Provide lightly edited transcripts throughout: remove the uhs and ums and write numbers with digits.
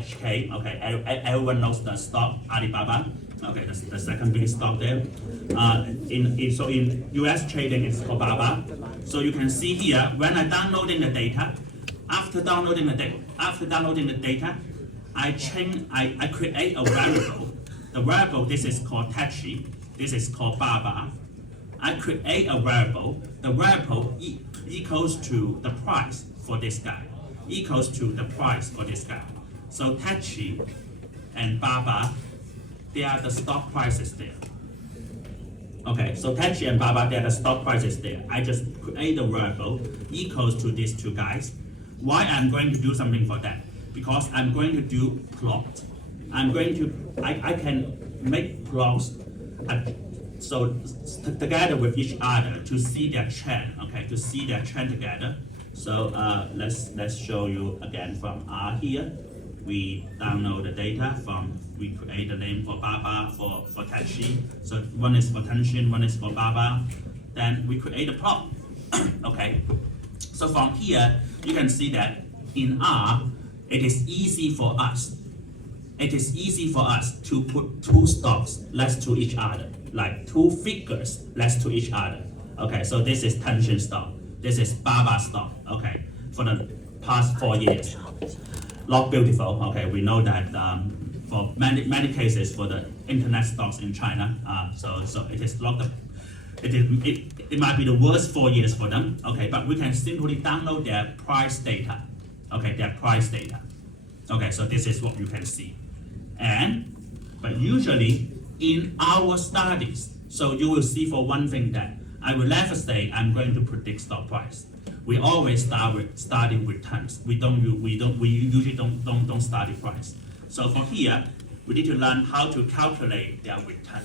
HK. Okay, everyone knows the stock Alibaba. Okay, the second biggest stock there. In US trading, it's called BABA. So you can see here when I downloading the data. After downloading the data, I create a variable. The variable, this is called Tachi. This is called BABA. I create a variable. The variable equals to the price for this guy. Equals to the price for this guy. So Tachi and BABA, they are the stock prices there. Okay, so Tachi and BABA, they are the stock prices there. I just create a variable equals to these two guys. Why I'm going to do something for that? Because I'm going to do plot. I can make plots so together with each other to see their trend. Okay, to see their trend together. So let's show you again from R here. We download the data we create the name for BABA, for Tachi. So one is for Tencent, one is for BABA. Then we create a plot. Okay. So from here, you can see that in R, it is easy for us. It is easy for us to put two stocks next to each other, like two figures next to each other. Okay, so this is Tencent stock. This is BABA stock. Okay, for the past 4 years. Look beautiful. Okay, we know that for many cases for the internet stocks in China. So it is locked up. It might be the worst 4 years for them. Okay, but we can simply download their price data. Okay, their price data. Okay, so this is what you can see. But usually in our studies, so you will see for one thing that I will never say I'm going to predict stock price. We always study returns. We usually don't study price. So for here, we need to learn how to calculate their return.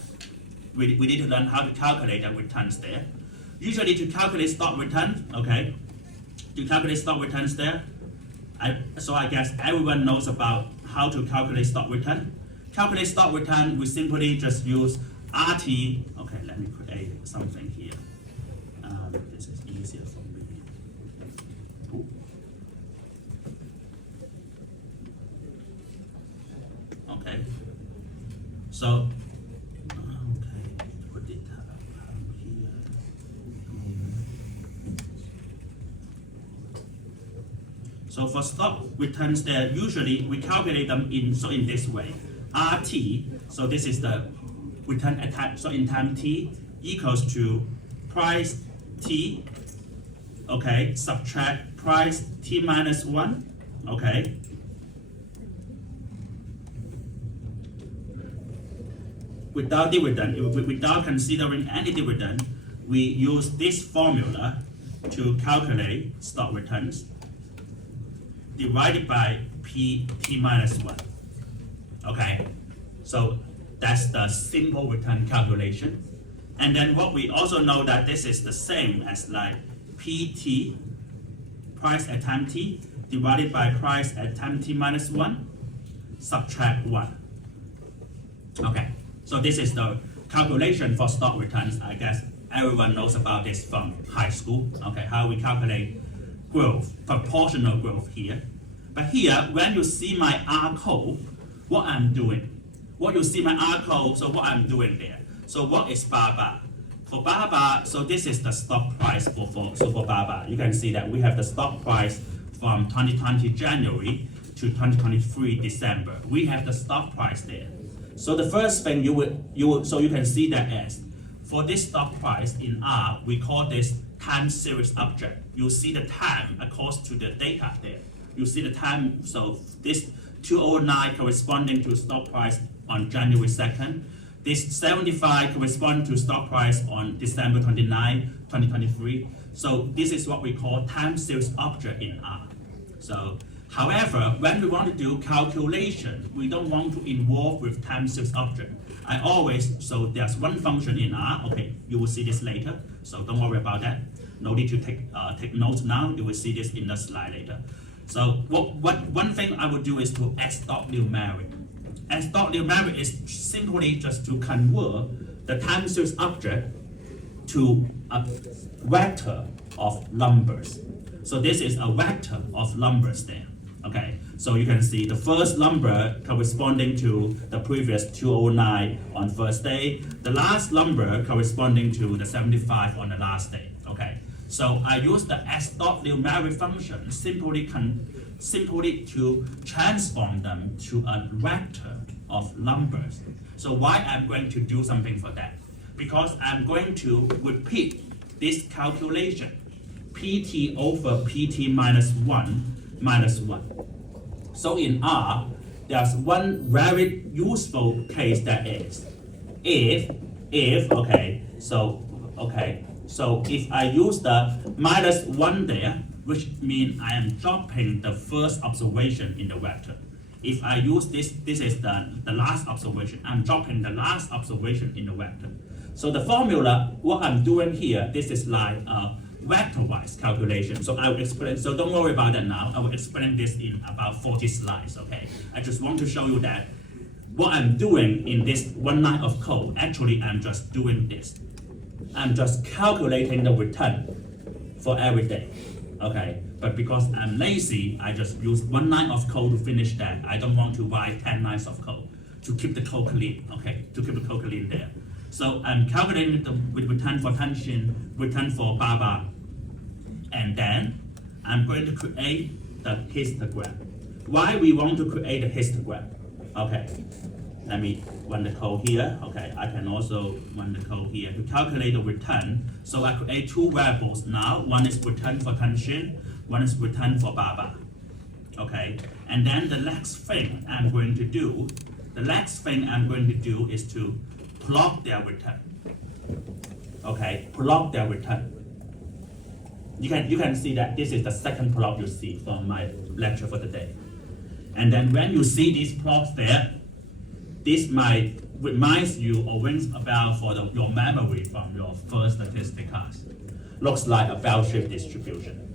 We need to learn how to calculate their returns there. Usually to calculate stock return, okay, to calculate stock returns there, so I guess everyone knows about how to calculate stock return. Calculate stock return, we simply just use RT. Okay, let me create something here. This is easier for me. Ooh. Okay, so put it here. So for stock returns there, usually we calculate them in this way. RT, so this is the return at time, so in time T equals to price T, okay, subtract price T minus 1, okay. Without dividend, without considering any dividend, we use this formula to calculate stock returns divided by P T minus 1. Okay, so that's the simple return calculation. And then what we also know that this is the same as like PT, price at time T, divided by price at time T minus 1, subtract 1. Okay, so this is the calculation for stock returns. I guess everyone knows about this from high school. Okay, how we calculate growth, proportional growth here. But here, when you see my R code, what I'm doing, what you see my R code, so what I'm doing there. So what is BABA? For BABA, so this is the stock price for BABA. You can see that we have the stock price from 2020 January to 2023 December. We have the stock price there. So the first thing you can see that as for this stock price in R, we call this time series object. You see the time according to the data there. You see the time, so this 209 corresponding to stock price on January 2nd. This 75 corresponds to stock price on December 29, 2023. So this is what we call time series object in R. So, however, when we want to do calculation, we don't want to involve with time series object. So there's one function in R, okay, you will see this later, so don't worry about that. No need to take notes now, you will see this in the slide later. So one thing I would do is to add stock numeric. And stock numeric is simply just to convert the time series object to a vector of numbers. So this is a vector of numbers there. Okay. So you can see the first number corresponding to the previous 209 on first day, the last number corresponding to the 75 on the last day. Okay. So I use the s.numeric function simply to transform them to a vector of numbers. So why I'm going to do something for that? Because I'm going to repeat this calculation, pt over pt minus 1 minus 1. So in R, there's one very useful case that is, if I use the minus 1 there, which means I am dropping the first observation in the vector. If I use this is the last observation, I'm dropping the last observation in the vector. So the formula, what I'm doing here, this is like a vector-wise calculation. So I will explain, so don't worry about that now. I will explain this in about 40 slides, okay? I just want to show you that what I'm doing in this one line of code, actually I'm just doing this. I'm just calculating the return for every day, okay? But because I'm lazy, I just use one line of code to finish that. I don't want to write 10 lines of code to keep the code clean, okay? To keep the code clean there. So I'm calculating the return for Tanshin, return for Baba, and then I'm going to create the histogram. Why we want to create a histogram? Okay, let me run the code here. Okay, I can also run the code here to calculate the return. So I create two variables now. One is return for Tanshin, one is return for Baba. Okay, and then the next thing I'm going to do is to plot their return. Okay, plot their return. You can see that this is the second plot you see from my lecture for the day. And then when you see these plots there, this might reminds you or rings a bell for your memory from your first statistics class. Looks like a bell-shaped distribution.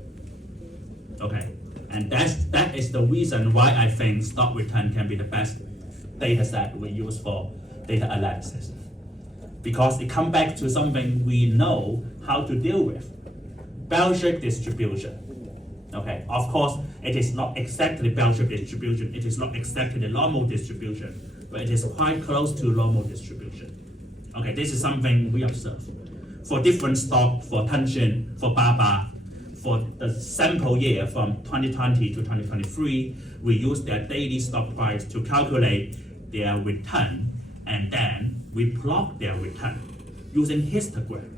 Okay, and that is the reason why I think stock return can be the best data set we use for data analysis. Because it comes back to something we know how to deal with. Bell-shaped distribution. Okay, of course, it is not exactly bell-shaped distribution, it is not exactly the normal distribution, but it is quite close to normal distribution. Okay, this is something we observe. For different stock, for Tanshin, for Baba, for the sample year from 2020 to 2023, we use their daily stock price to calculate their return, and then we plot their return using histogram.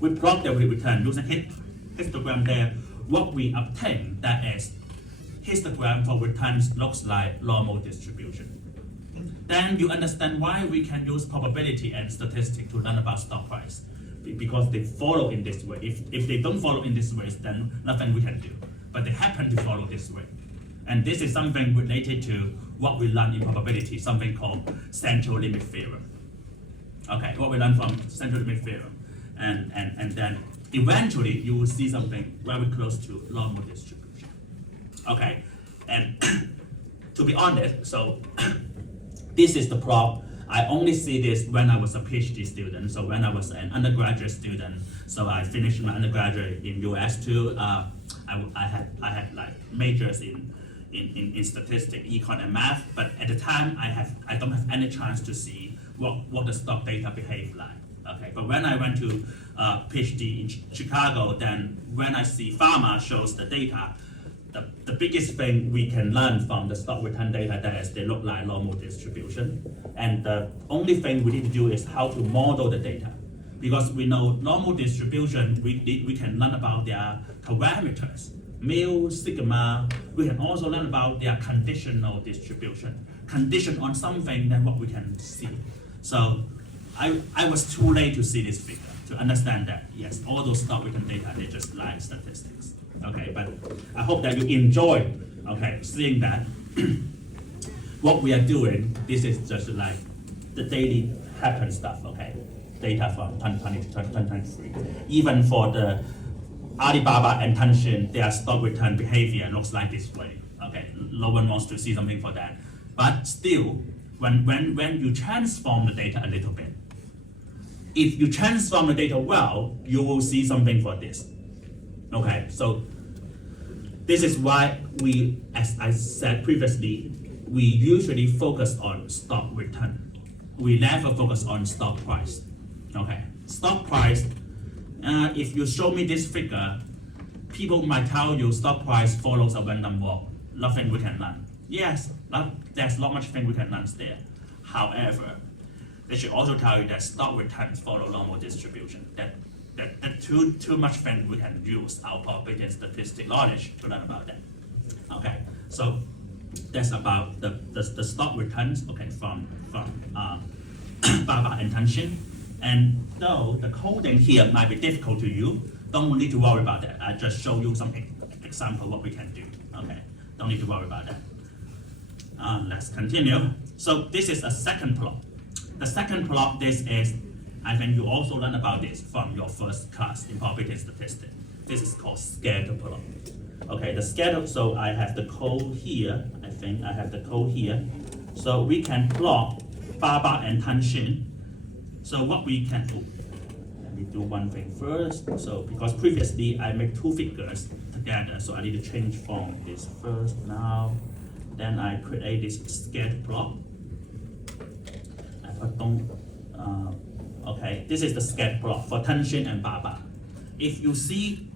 We plot their return using histogram there. What we obtain, that is, histogram for returns looks like normal distribution. Then you understand why we can use probability and statistics to learn about stock price. Because they follow in this way. If they don't follow in this way, then nothing we can do. But they happen to follow this way. And this is something related to what we learn in probability, something called central limit theorem. Okay, what we learn from central limit theorem. And then eventually you will see something very close to normal distribution. Okay, and to be honest, so this is the plot. I only see this when I was a PhD student, so when I was an undergraduate student, so I finished my undergraduate in US too. I had like majors in statistics, econ, and math, but at the time I don't have any chance to see what the stock data behave like. Okay, but when I went to PhD in Chicago, then when I see pharma shows the data, the biggest thing we can learn from the stock return data that is they look like normal distribution. And the only thing we need to do is how to model the data. Because we know normal distribution, we can learn about their parameters, mu, sigma. We can also learn about their conditional distribution, condition on something than what we can see. So I was too late to see this figure, to understand that, yes, all those stock return data, they just like statistics. Okay, but I hope that you enjoy, okay, seeing that what we are doing, this is just like the daily happen stuff, okay? Data from 2020 to 2023. Even for the Alibaba and Tanshin, their stock return behavior looks like this way. Okay, no one wants to see something for that. But still, when you transform the data a little bit, if you transform the data well, you will see something for this. Okay, so This is why we, as I said previously, we usually focus on stock return. We never focus on stock price. Okay, stock price, if you show me this figure, people might tell you stock price follows a random walk. Nothing we can learn. Yes, there's not much thing we can learn there. However, they should also tell you that stock returns follow normal distribution. That too much thing we can use our probability and statistic knowledge to learn about that. Okay, so that's about the stock returns. Okay, from BABA and Tenshin. And though the coding here might be difficult to you, don't need to worry about that. I just show you some example what we can do. Okay, don't need to worry about that. Let's continue. So this is a second plot. The second plot, this is, I think you also learned about this from your first class in probability and statistics. This is called scatter plot. Okay, the scatter, so I have the code here. I think I have the code here. So we can plot BABA and Tenshin. So what we can do, let me do one thing first. So because previously I make two figures together, so I need to change from this first now. Then I create this scatter plot. Okay, this is the scatter plot for Tenshin and BABA. If you see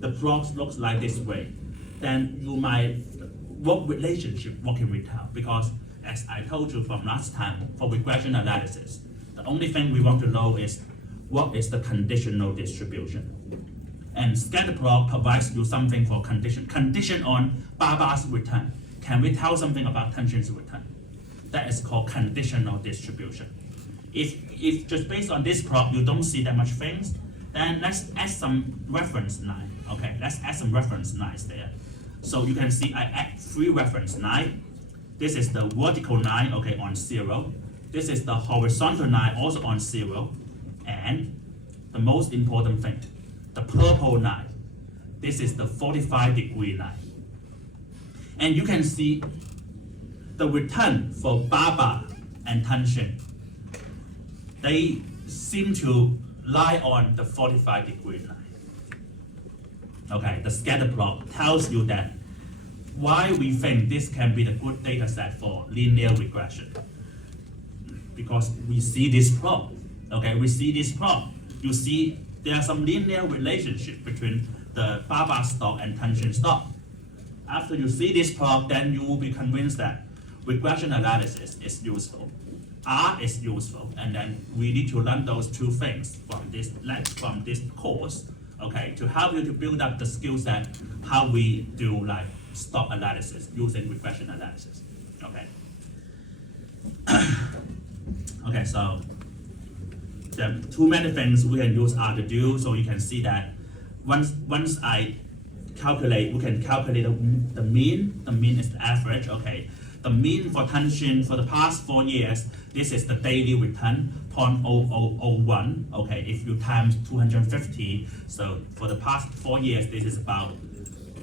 the plot looks like this way, then you might, what relationship working with how? Because as I told you from last time, for regression analysis, the only thing we want to know is what is the conditional distribution. And scatter plot provides you something for condition on BABA's return. Can we tell something about Tenshin's return? That is called conditional distribution. If just based on this plot you don't see that much things, then let's add some reference line. Okay, let's add some reference lines there. So you can see I add 3 reference line. This is the vertical line, okay, on 0. This is the horizontal line also on 0. And the most important thing, the purple line. This is the 45-degree line. And you can see the return for BABA and Tenshin. They seem to lie on the 45-degree line. Okay, the scatter plot tells you that why we think this can be the good data set for linear regression. Because we see this plot. Okay, we see this plot. You see there's some linear relationship between the BABA stock and Tenshin stock. After you see this plot, then you will be convinced that regression analysis is useful. R is useful, and then we need to learn those 2 things from this course, okay, to help you to build up the skill set how we do like stock analysis using regression analysis. Okay. Okay, so there are too many things we can use R to do, so you can see that once I calculate, we can calculate the mean. The mean is the average, okay. The mean for Tenshin for the past 4 years, this is the daily return, 0.0001. Okay, if you times 250, so for the past 4 years, this is about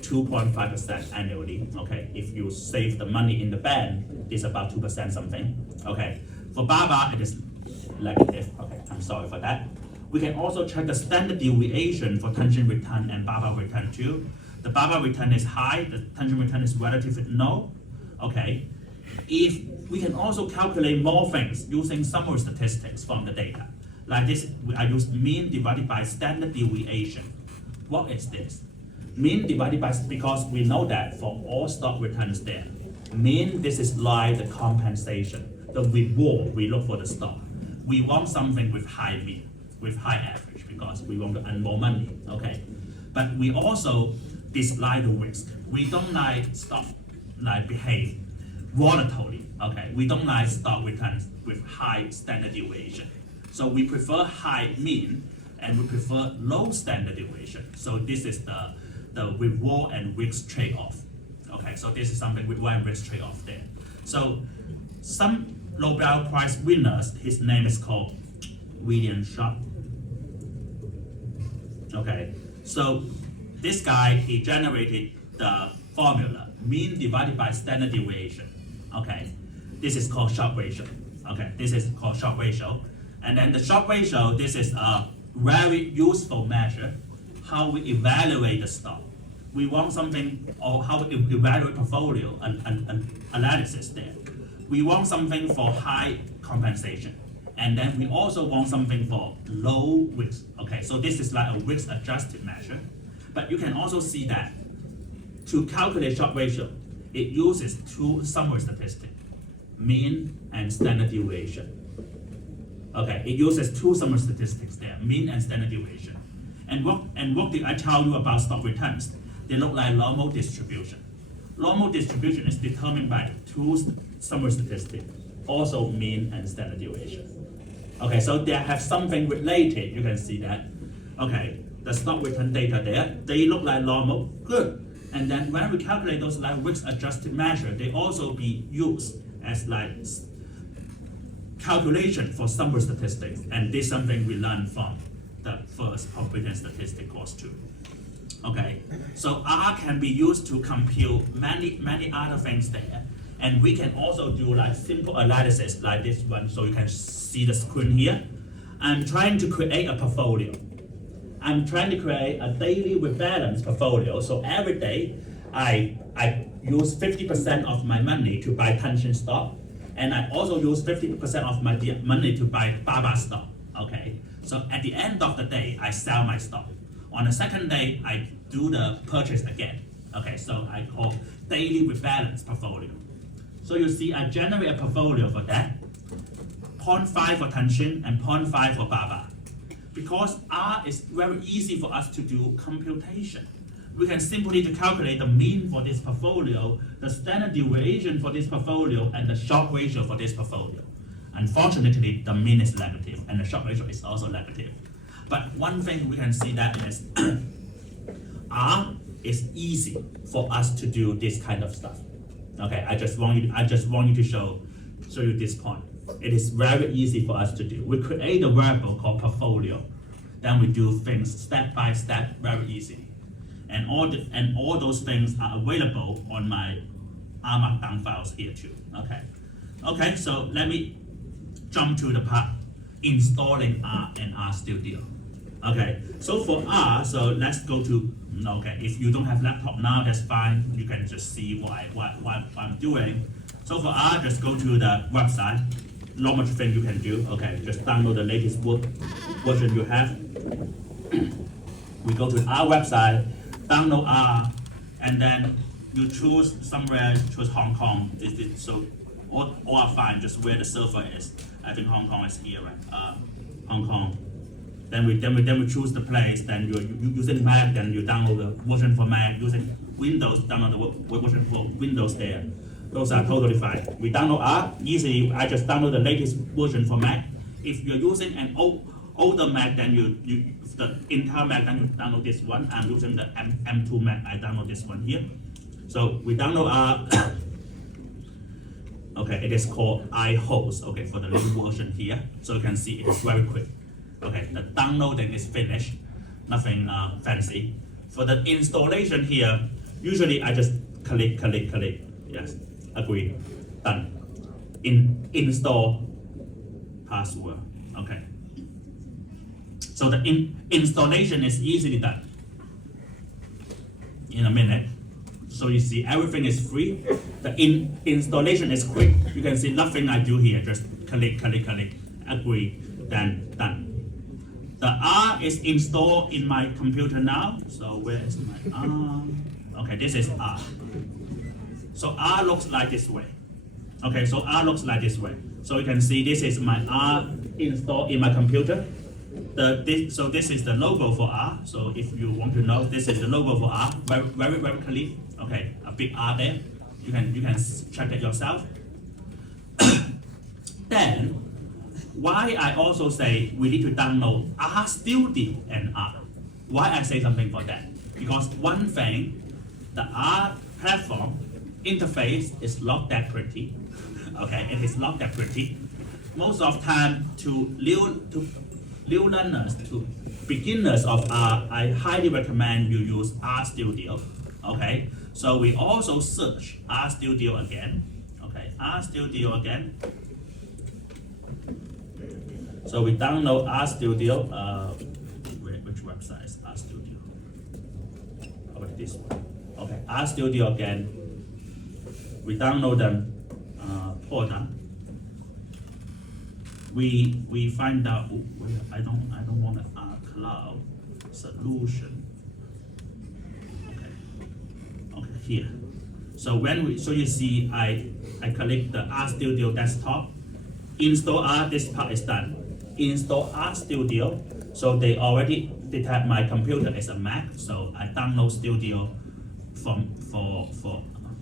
2.5% annually. Okay, if you save the money in the bank, it's about 2% something. Okay, for BABA, it is negative. Okay, I'm sorry for that. We can also check the standard deviation for Tenshin return and BABA return too. The BABA return is high, the Tenshin return is relatively low. Okay, if we can also calculate more things using summary statistics from the data. Like this, I use mean divided by standard deviation. What is this? Mean divided by, because we know that for all stock returns there, mean, this is like the compensation, the reward we look for the stock. We want something with high mean, with high average, because we want to earn more money, okay? But we also dislike the risk. We don't like stock like behave volatilely, okay? We don't like stock returns with high standard deviation. So we prefer high mean and we prefer low standard deviation. So this is the reward and risk trade-off. Okay, so this is something reward and risk trade-off there. So some Nobel Prize winners, his name is called William Sharp. Okay, so this guy, he generated the formula, mean divided by standard deviation. Okay, this is called Sharp ratio. Okay, this is called Sharp ratio. And then the Sharp ratio, this is a very useful measure how we evaluate the stock. we want something, or how to evaluate portfolio and analysis there. We want something for high compensation. And then we also want something for low risk. Okay, so this is like a risk adjusted measure. But you can also see that to calculate Sharpe ratio, it uses two summary statistics, mean and standard deviation. Okay, it uses two summary statistics there, mean and standard deviation. And what did I tell you about stock returns? They look like normal distribution. Normal distribution is determined by two summary statistics, also mean and standard deviation. Okay, so they have something related, you can see that. Okay, the stock return data there, they look like normal, good. And then when we calculate those like risk adjusted measure, they also be used as like calculation for summary statistics. And this is something we learned from the first probability statistic course too. Okay, so R can be used to compute many other things there. And we can also do like simple analysis like this one, so you can see the screen here. I'm trying to create a portfolio. I'm trying to create a daily rebalance portfolio. So every day, I use 50% of my money to buy pension stock, and I also use 50% of my money to buy BABA stock. Okay, so at the end of the day, I sell my stock. On the second day, I do the purchase again. Okay, so I call daily rebalance portfolio. So you see, I generate a portfolio for that, 0.5 for tension and 0.5 for BABA. Because R is very easy for us to do computation. We can simply to calculate the mean for this portfolio, the standard deviation for this portfolio, and the Sharpe ratio for this portfolio. Unfortunately, the mean is negative, and the Sharpe ratio is also negative. But one thing we can see that is R is easy for us to do this kind of stuff. Okay, I just want you to show you this point. It is very easy for us to do. We create a variable called portfolio, then we do things step by step, very easy. And all those things are available on my R Markdown files here too. Okay, so let me jump to the part installing R and RStudio. Okay, so for R, so let's go to, okay, if you don't have laptop now, that's fine. You can just see what I'm doing. So for R, just go to the website. Not much thing you can do. Okay, just download the latest version you have. We go to our website, download R, and then you choose somewhere, choose Hong Kong. So all are fine, just where the server is. I think Hong Kong is here, right? Hong Kong. Then we choose the place. Then you using Mac, then you download the version for Mac. Using Windows, download the version for Windows there. Those are totally fine. We download R easily. I just download the latest version for Mac. If you're using an older Mac, then the Intel Mac, then you download this one. I'm using the M2 Mac. I download this one here. So we download R. Okay, it is called iHost. Okay, for the new version here. So you can see it is very quick. Okay, the downloading is finished. Nothing fancy. For the installation here, usually I just click. Yes. Agree. Done. Install password. Okay. So the installation is easily done in a minute. So you see everything is free. The installation is quick. You can see nothing I do here. Just click. Agree. Then done. The R is installed in my computer now. So where is my R? Okay, this is R. So R looks like this way. Okay, so R looks like this way. So you can see this is my R installed in my computer. So this is the logo for R. So if you want to know, this is the logo for R. Very clear. Okay, a big R there. You can check it yourself. Then, why I also say we need to download RStudio and R. Why I say something for that? Because one thing, the R platform interface is not that pretty. Okay, it is not that pretty. Most of time to new learners, to beginners of R, I highly recommend you use RStudio. Okay, so we also search RStudio again. Okay, RStudio again. So we download RStudio. Which website is RStudio? this. Okay, RStudio again. We download the folder. We find out. Oh, wait, I don't want a cloud solution. Okay, here. So you see, I click the RStudio desktop. Install R. This part is done. Install RStudio. So they already detect my computer as a Mac. So I download Studio for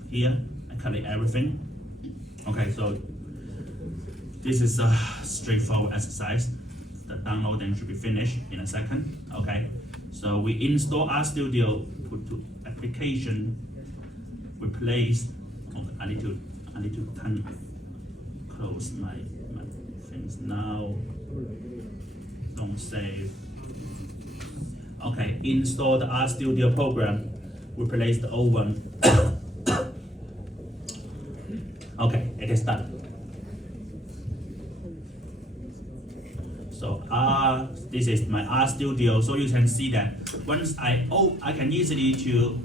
here. I click everything. Okay, so this is a straightforward exercise. The downloading should be finished in a second. Okay, so we install RStudio, put to application, replace. Okay, I need to close my things now. Don't save. Okay, install the RStudio program. Replace the old one. Okay, it is done. So this is my RStudio. So you can see that once I can easily to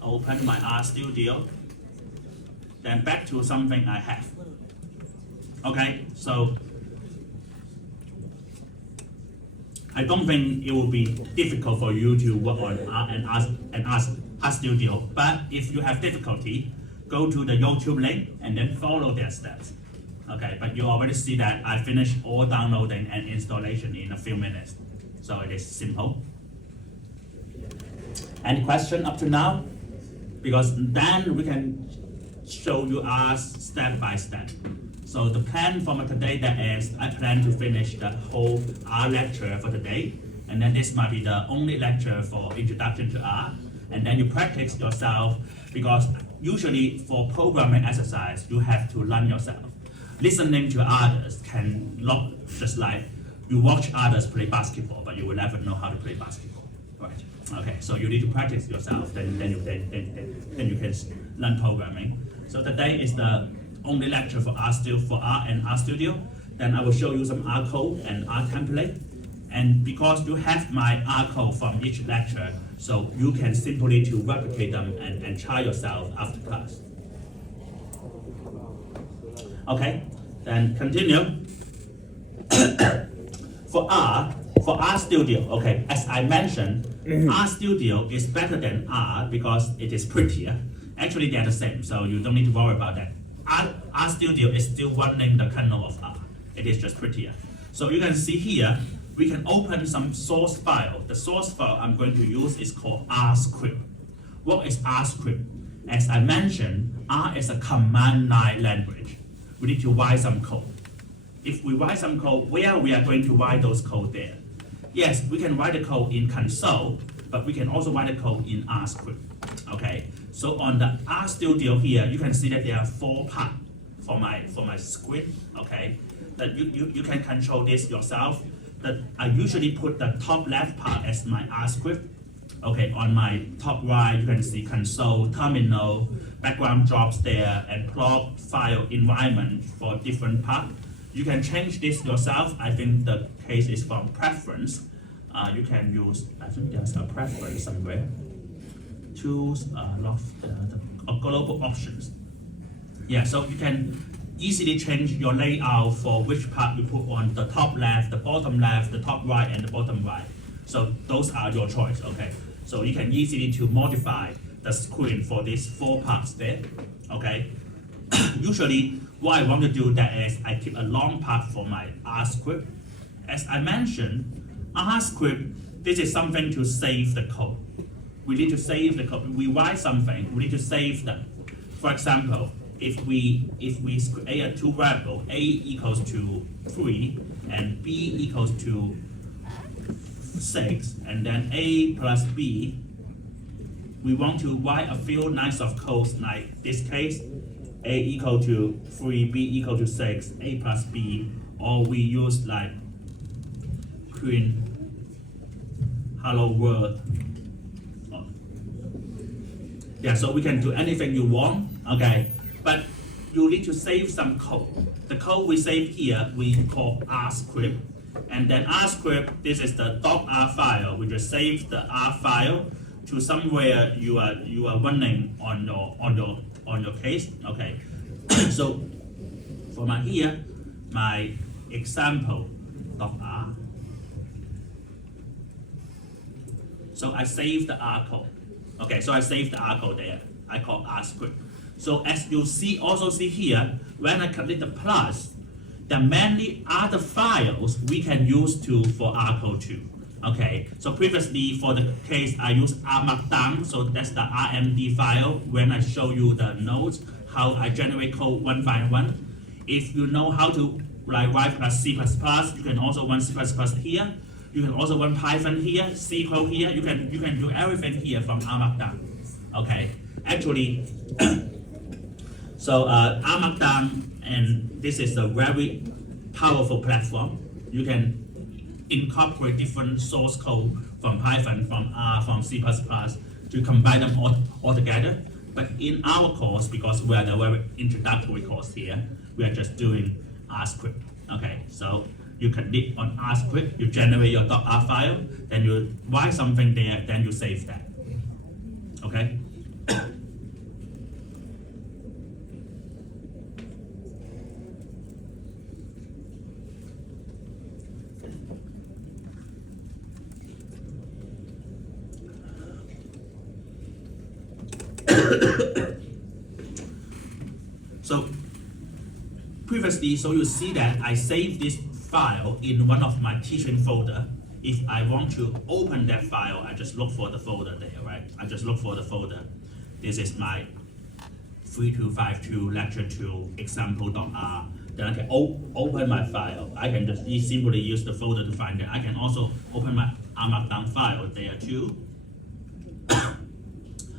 open my RStudio, then back to something I have. Okay, so I don't think it will be difficult for you to work on RStudio, but if you have difficulty, go to the YouTube link and then follow their steps. Okay, but you already see that I finished all downloading and installation in a few minutes. So it is simple. Any question up to now? Because then we can show you step by step. So the plan for today that is, I plan to finish the whole R lecture for today. And then this might be the only lecture for introduction to R. And then you practice yourself, because usually for programming exercise, you have to learn yourself. Listening to others can look just like you watch others play basketball, but you will never know how to play basketball, right? Okay, so you need to practice yourself, then you can learn programming. So today is the only lecture for R and RStudio. Then I will show you some R code and R template. And because you have my R code from each lecture, so you can simply to replicate them and try yourself after class. Okay, then continue. For RStudio, okay, as I mentioned, RStudio is better than R because it is prettier. Actually, they are the same, so you don't need to worry about that. RStudio is still running the kernel of R. It is just prettier. So you can see here, we can open some source file. The source file I'm going to use is called RScript. What is RScript? As I mentioned, R is a command line language. We need to write some code. If we write some code, where we are going to write those code there? Yes, we can write the code in console, but we can also write the code in RScript. Okay, so on the RStudio here, you can see that there are 4 parts for my script. Okay, that you can control this yourself. That I usually put the top left part as my RScript. Okay, on my top right, you can see console, terminal, background drops there, and plot file environment for different parts. You can change this yourself. I think the case is from preference. You can use, I think there's a preference somewhere. Tools, the global options. Yeah, so you can easily change your layout for which part you put on the top left, the top right, and the bottom right. So those are your choice, okay? So you can easily to modify the screen for these 4 parts there, okay? Usually, what I want to do that is I keep a long part for my RScript. As I mentioned, RScript, this is something to save the code. We need to save the code. We write something, we need to save them. For example, if we create 2 variables, A equals to 3 and B equals to 6, and then A plus B, we want to write a few lines of code like this case, A equal to 3, B equal to 6, A plus B, or we use like print hello world. Yeah, so we can do anything you want, okay? But you need to save some code. The code we save here, we call RScript. And then RScript, this is the .r file. We just save the R file. to somewhere you are running on your case. Okay, so for my example of R. So I save the R code. Okay, so I save the R code there. I call R script. So as you also see here, when I click the plus, there are many other files we can use for R code too. Okay, so previously for the case I used R markdown, so that's the RMD file. When I show you the nodes, how I generate code one by one. If you know how to write plus C++, you can also run C++ here. You can also run Python here, C code here. You can do everything here from R markdown. Okay, actually, so R markdown, and this is a very powerful platform. You can incorporate different source code from Python, from R, from C++ to combine them all together. But in our course, because we are the very introductory course here, we are just doing R script. Okay, so you can click on R script, you generate your .r file, then you write something there, then you save that. Okay. So previously, so you see that I saved this file in one of my teaching folder. If I want to open that file, I just look for the folder there, right? I just look for the folder. This is my 3252 lecture 2 example.r. Then I can open my file. I can just simply use the folder to find it. I can also open my R markdown file there too.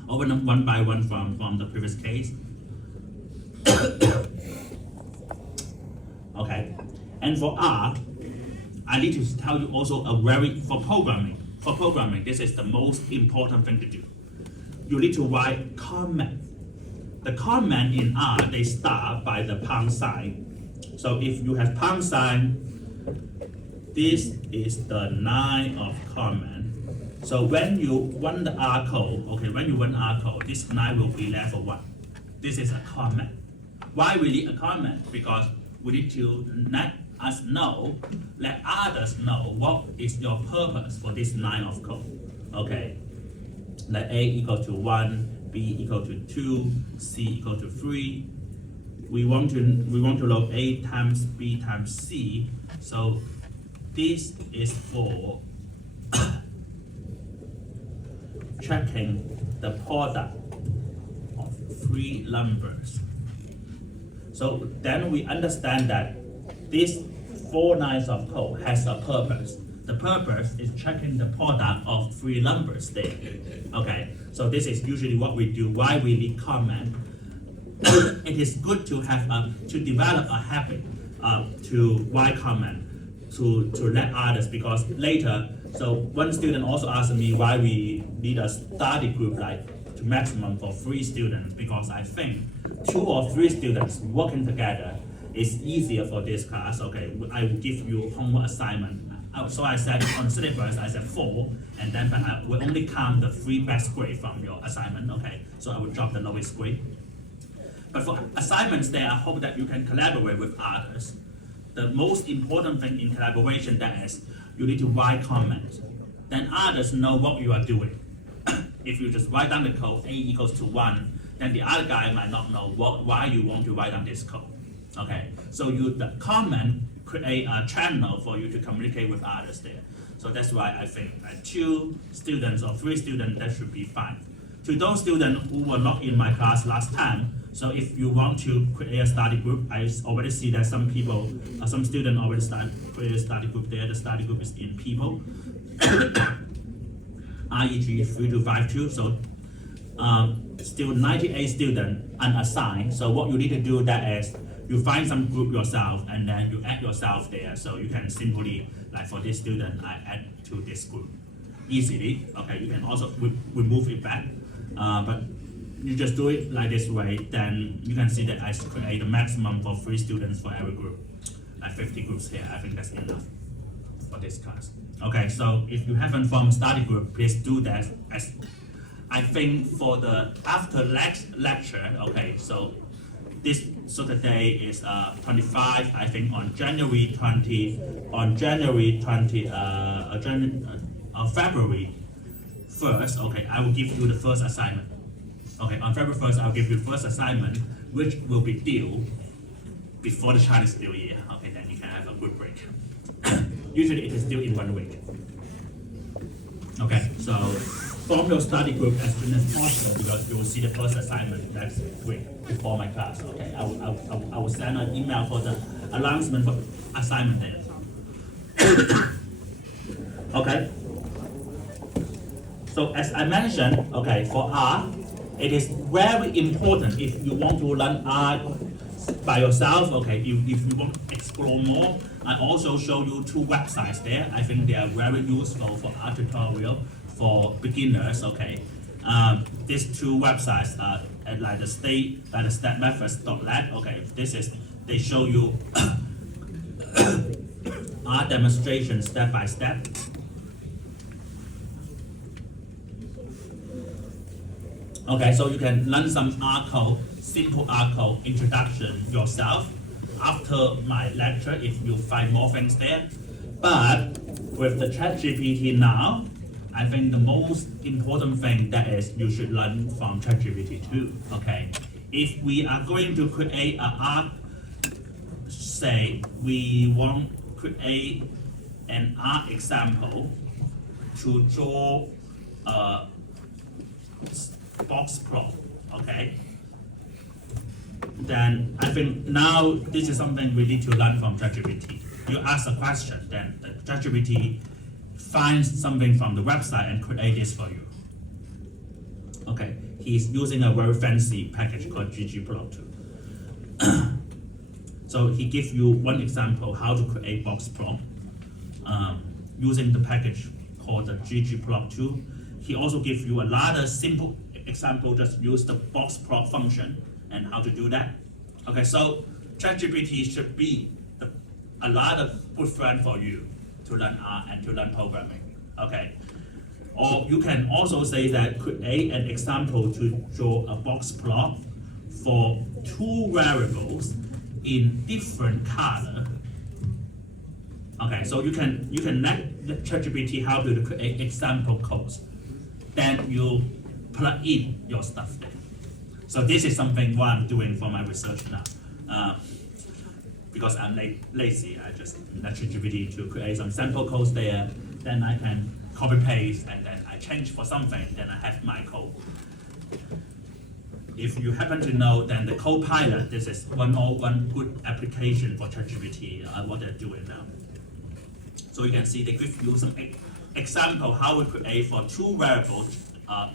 Open them one by one from the previous case. Okay, and for R, I need to tell you also for programming, this is the most important thing to do. You need to write comment. The comment in R, they start by the pound sign. So if you have pound sign, this is the line of comment. So when you run the R code, this line will be level 1. This is a comment. Why we need a comment? Because we need to let others know what is your purpose for this line of code. Okay, like A equal to 1, B equal to 2, C equal to 3. We want to load A times B times C. So this is for checking the product of 3 numbers. So then we understand that this 4 lines of code has a purpose. The purpose is checking the product of 3 numbers there. Okay, so this is usually what we do, why we need comment. It is good to develop a habit to write comment, to let others, because later, so one student also asked me why we need a study group to maximum for 3 students, because I think 2 or 3 students working together is easier for this class. Okay, I will give you homework assignment. So I said on syllabus, I said 4, and then but I will only count the 3 best grade from your assignment. Okay, so I will drop the lowest grade. But for assignments there, I hope that you can collaborate with others. The most important thing in collaboration that is, you need to write comments. Then others know what you are doing. If you just write down the code, A equals to 1, then the other guy might not know why you want to write down this code. Okay, so the comment create a channel for you to communicate with others there. So that's why I think 2 students or 3 students, that should be fine. To those students who were not in my class last time, so if you want to create a study group, I already see that some students already create a study group there. The study group is in people. REG 3252, so still 98 students unassigned. So what you need to do that is, you find some group yourself and then you add yourself there. So you can simply, like for this student, I add to this group easily. Okay, you can also remove it back. But you just do it like this way, then you can see that I create a maximum for 3 students for every group. Like 50 groups here, I think that's enough for this class. Okay, so if you haven't formed a study group, please do that I think for the after lecture, okay, so this Saturday is 25. I think on January 20, February 1st, okay, I will give you the first assignment. Okay, on February 1st, I'll give you the first assignment, which will be due before the Chinese New Year. Okay, then you can have a good break. Usually it is due in 1 week. Okay, so form your study group as soon as possible because you will see the first assignment next week before my class. Okay, I will send an email for the announcement for assignment there. Okay. So as I mentioned, okay, for R, it is very important if you want to learn R by yourself. Okay, if you want to explore more, I also show you 2 websites there. I think they are very useful for R tutorial for beginners. Okay, these 2 websites are like the statmethods.net. Okay, they show you R demonstration step by step. Okay, so you can learn some R code, simple R code introduction yourself after my lecture if you find more things there. But with the ChatGPT now, I think the most important thing that is you should learn from ChatGPT too. Okay, if we are going to create an R, say we want to create an R example to draw a box plot, okay? Then I think now this is something we need to learn from ChatGPT. You ask a question, then the ChatGPT finds something from the website and create this for you. Okay, he's using a very fancy package called ggplot2. So he gives you one example how to create box plot using the package called the ggplot2. He also gives you a lot of simple example, just use the box plot function and how to do that. Okay, so ChatGPT should be a lot of good friend for you to learn R and to learn programming. Okay, or you can also say that create an example to draw a box plot for 2 variables in different color. Okay, so you can let ChatGPT help you to create example codes. Then you plug in your stuff there. So this is something what I'm doing for my research now. Because I'm lazy, I just let ChatGPT to create some sample codes there. Then I can copy paste and then I change for something. Then I have my code. If you happen to know, then the Copilot, this is one good application for ChatGPT. What they're doing now. So you can see they give you some example how we create for 2 variables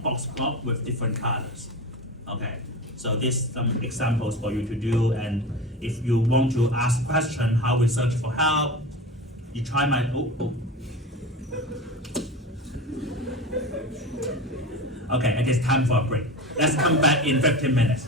box plot with different colors. Okay, so this some examples for you to do, and if you want to ask question how we search for help, you try my Okay, it is time for a break. Let's come back in 15 minutes.